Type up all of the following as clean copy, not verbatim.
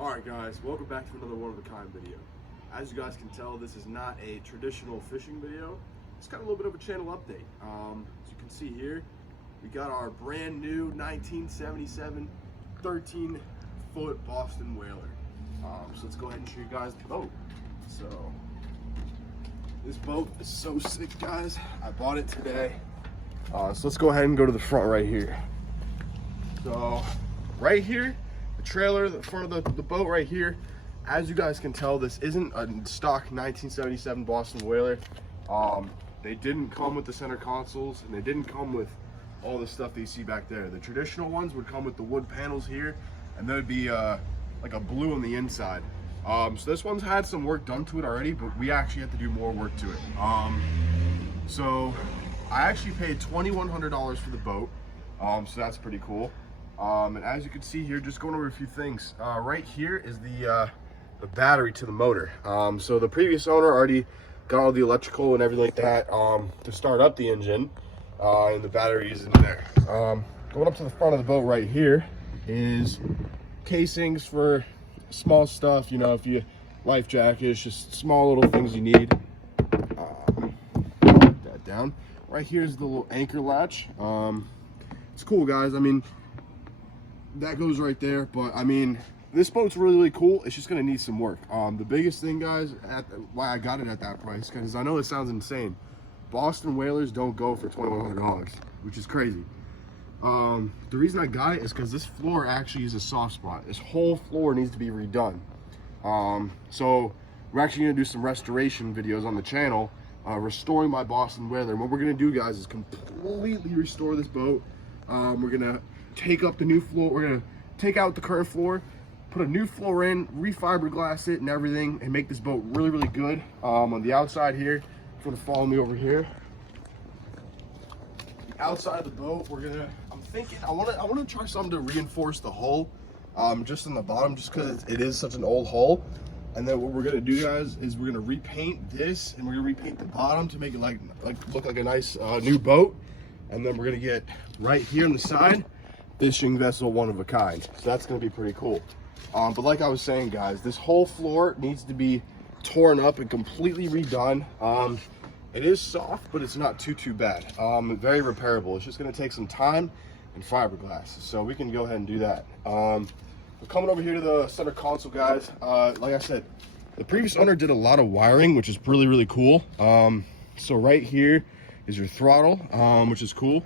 Alright guys, welcome back to another one-of-a-kind video. As you guys can tell, this is not a traditional fishing video. It's got a little bit of a channel update. As you can see here, we got our brand new 1977 13-foot Boston Whaler. So let's go ahead and show you guys the boat. So, this boat is so sick, guys. I bought it today. So let's go ahead and go to the front right here. So, right here, the trailer, the front of the boat right here. As you guys can tell, this isn't a stock 1977 Boston Whaler. They didn't come with the center consoles, and they didn't come with all the stuff that you see back there. The traditional ones would come with the wood panels here, and there would be like a blue on the inside. So this one's had some work done to it already, but we actually have to do more work to it. So I actually paid $2,100 for the boat, so that's pretty cool. And as you can see here, just going over a few things. Right here is the battery to the motor. So the previous owner already got all the electrical and everything like that to start up the engine, and the battery is in there. Going up to the front of the boat right here is casings for small stuff, you know, if you life jackets, just small little things you need. Put that down. Right here is the little anchor latch. It's cool, guys. I mean, that goes right there, but I mean, this boat's really cool. It's just gonna need some work. The biggest thing, guys, why I got it at that price, because I know it sounds insane, Boston Whalers don't go for $2,100, which is crazy. The reason I got it is because this floor actually is a soft spot. This whole floor needs to be redone. So we're actually gonna do some restoration videos on the channel, restoring my Boston Whaler. And what we're gonna do, guys, is completely restore this boat. We're gonna take up the new floor. We're gonna take out the current floor, put a new floor in, refiberglass it and everything, and make this boat really good. On the outside here, if you want to follow me over here, the outside of the boat, I'm thinking I want to try something to reinforce the hull, just on the bottom, just because it is such an old hull. And then what we're gonna do, guys, is we're gonna repaint this, and we're gonna repaint the bottom to make it look like a nice new boat. And then we're gonna get right here on the side, fishing vessel one of a kind. So that's gonna be pretty cool. But like I was saying, guys, this whole floor needs to be torn up and completely redone. It is soft, but it's not too bad. Very repairable. It's just gonna take some time and fiberglass. So we can go ahead and do that. We're coming over here to the center console, guys. Like I said, the previous owner did a lot of wiring, which is really cool. So right here is your throttle, which is cool.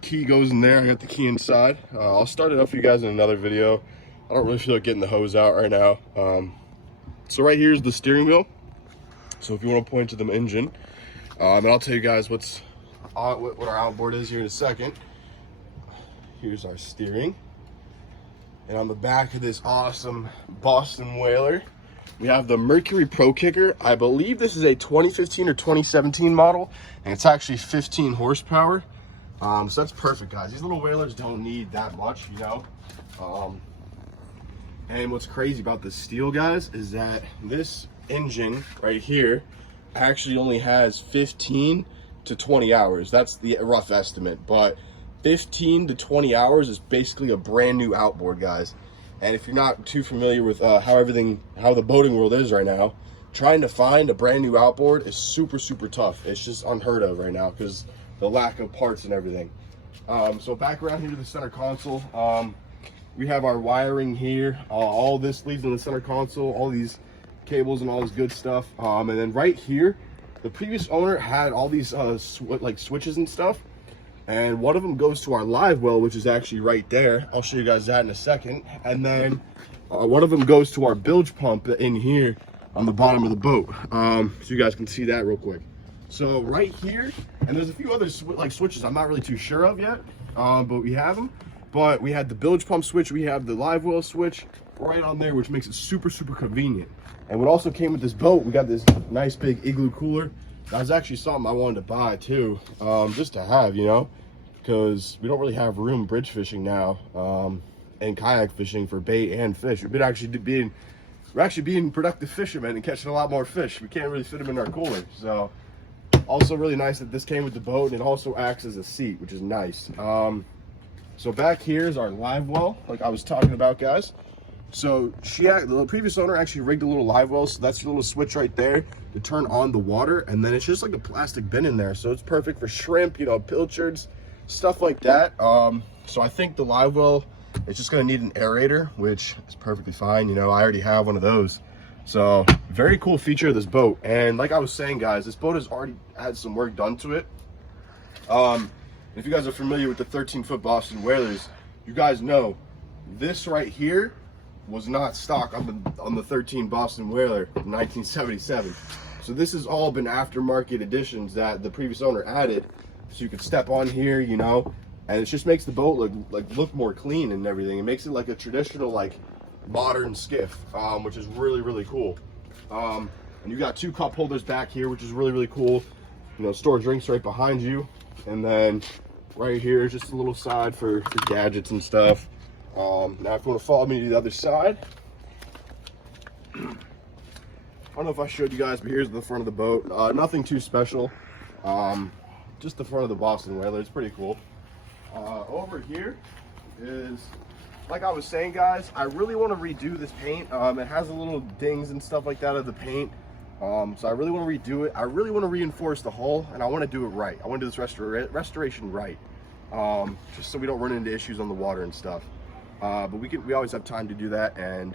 Key goes in there. I got the key inside. I'll start it up for you guys in another video. I don't really feel like getting the hose out right now. So right here is the steering wheel. So if you want to point to the engine, and I'll tell you guys what our outboard is here in a second. Here's our steering. And on the back of this awesome Boston Whaler, we have the Mercury Pro Kicker. I believe this is a 2015 or 2017 model, and it's actually 15 horsepower. So that's perfect, guys. These little whalers don't need that much, you know. And what's crazy about this steel, guys, is that this engine right here actually only has 15 to 20 hours. That's the rough estimate, but 15 to 20 hours is basically a brand new outboard, guys. And if you're not too familiar with how the boating world is right now, trying to find a brand new outboard is super tough. It's just unheard of right now because the lack of parts and everything. So back around here to the center console, we have our wiring here. All this leads in the center console, all these cables and all this good stuff. And then right here, the previous owner had all these like switches and stuff. And one of them goes to our live well, which is actually right there. I'll show you guys that in a second. And then one of them goes to our bilge pump in here on the bottom of the boat. So you guys can see that real quick. So right here, and there's a few other switches I'm not really too sure of yet, but we have them. But we had the bilge pump switch, we have the live well switch right on there, which makes it super convenient. And what also came with this boat, we got this nice big Igloo Cooler. That was actually something I wanted to buy too, just to have, you know, because we don't really have room bridge fishing now, and kayak fishing for bait and fish. We're actually being productive fishermen and catching a lot more fish. We can't really fit them in our cooler. So also really nice that this came with the boat, and it also acts as a seat, which is nice. So back here is our live well, like I was talking about, guys. So the previous owner actually rigged a little live well, so that's your little switch right there to turn on the water, and then it's just like a plastic bin in there, so it's perfect for shrimp, you know, pilchards, stuff like that. So I think the live well is just gonna need an aerator, which is perfectly fine. You know, I already have one of those. So very cool feature of this boat. And like I was saying, guys, this boat has already had some work done to it. If you guys are familiar with the 13-foot Boston Whalers, you guys know this right here was not stock on the 13 Boston Whaler in 1977. So this has all been aftermarket additions that the previous owner added, so you could step on here, you know, and it just makes the boat look more clean and everything. It makes it like a traditional, like, modern skiff, which is really cool. And you got 2 cup holders back here, which is really cool. You know, store drinks right behind you, and then right here is just a little side for gadgets and stuff. Now if you want to follow me to the other side, I don't know if I showed you guys, but here's the front of the boat. Nothing too special, just the front of the Boston Whaler. It's pretty cool. Over here is, like I was saying, guys, I really want to redo this paint. It has a little dings and stuff like that of the paint, so I really want to redo it. I really want to reinforce the hull, and I want to do it right. I want to do this restoration right, just so we don't run into issues on the water and stuff. But we always have time to do that, and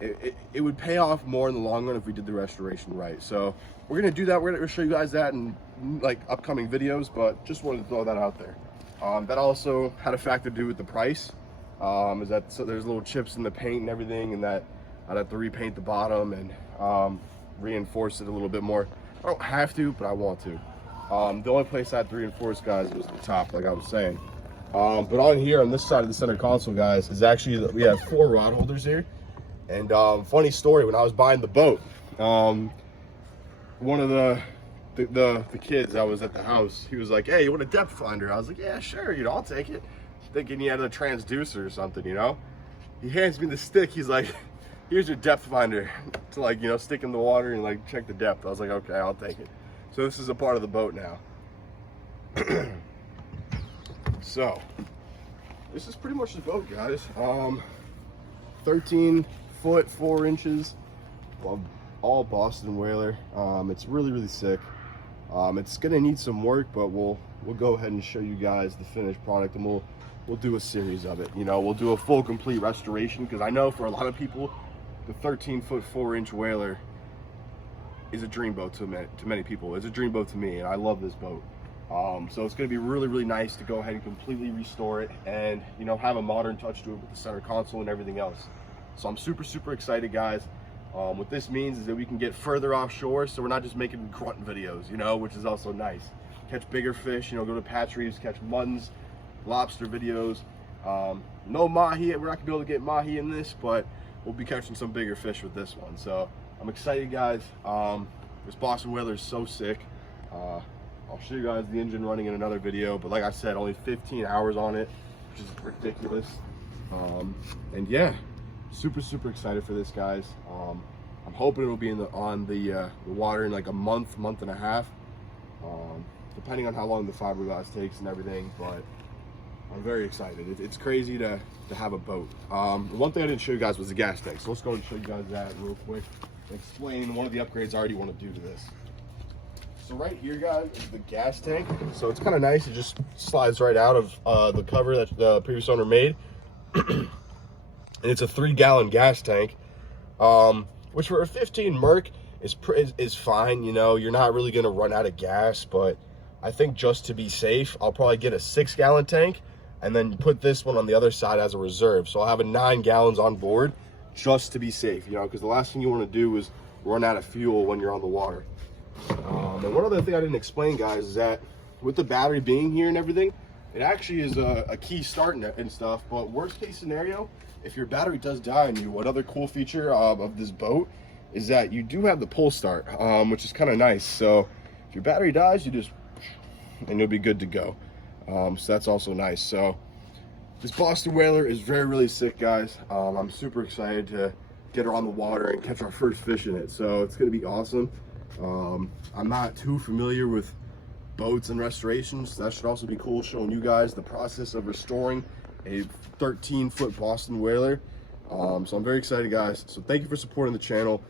it would pay off more in the long run if we did the restoration right. So we're gonna do that. We're gonna show you guys that in like upcoming videos, but just wanted to throw that out there. That also had a factor to do with the price. Is that so there's little chips in the paint and everything, and that I'd have to repaint the bottom and reinforce it a little bit more. I don't have to, but I want to. The only place I had to reinforce, guys, was the top, like I was saying. But on here, on this side of the center console, guys, is actually, we have 4 rod holders here. And funny story, when I was buying the boat, one of the kids that was at the house, he was like, "Hey, you want a depth finder?" I was like, "Yeah, sure, you know, I'll take it." Thinking he had a transducer or something, you know. He hands me the stick. He's like, "Here's your depth finder to, like, you know, stick in the water and like check the depth." I was like, "Okay, I'll take it." So this is a part of the boat now. So this is pretty much the boat, guys. 13 foot 4 inches, all Boston Whaler. It's really sick. It's gonna need some work, but we'll go ahead and show you guys the finished product, and we'll do a series of it. You know, we'll do a full complete restoration, because I know for a lot of people the 13 foot 4 inch Whaler is a dream boat to many people. It's a dream boat to me, and I love this boat. So it's going to be really nice to go ahead and completely restore it, and, you know, have a modern touch to it with the center console and everything else. So I'm super excited, guys. What this means is that we can get further offshore, so we're not just making grunt videos, you know, which is also nice. Catch bigger fish, you know, go to Patch Reefs, catch muttons, lobster videos. No mahi, we're not gonna be able to get mahi in this, but we'll be catching some bigger fish with this one. So I'm excited, guys. This Boston Whaler is so sick. I'll show you guys the engine running in another video, but like I said, only 15 hours on it, which is ridiculous. And yeah, super excited for this, guys. I'm hoping it'll be on the water in like a month and a half, depending on how long the fiberglass takes and everything, but I'm very excited. It's crazy to have a boat. The one thing I didn't show you guys was the gas tank, so let's go and show you guys that real quick and explain one of the upgrades I already want to do to this. So right here, guys, is the gas tank. So it's kind of nice. It just slides right out of the cover that the previous owner made. And it's a 3-gallon gas tank, which for a 15 Merc is fine. You know, you're not really going to run out of gas, but I think just to be safe, I'll probably get a 6-gallon tank and then put this one on the other side as a reserve. So I'll have a 9 gallons on board just to be safe, you know, because the last thing you want to do is run out of fuel when you're on the water. And one other thing I didn't explain, guys, is that with the battery being here and everything, it actually is a key start and stuff. But worst case scenario, if your battery does die on you, another cool feature of this boat is that you do have the pull start, which is kind of nice. So if your battery dies, you just, and you'll be good to go. So that's also nice. So this Boston Whaler is really sick, guys. I'm super excited to get her on the water and catch our first fish in it. So it's gonna be awesome. I'm not too familiar with boats and restorations. That should also be cool, showing you guys the process of restoring a 13-foot Boston Whaler. So I'm very excited, guys. So thank you for supporting the channel.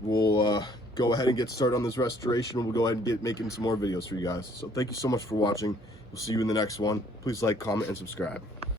We'll go ahead and get started on this restoration, and we'll go ahead and get making some more videos for you guys. So thank you so much for watching. We'll see you in the next one. Please like, comment, and subscribe.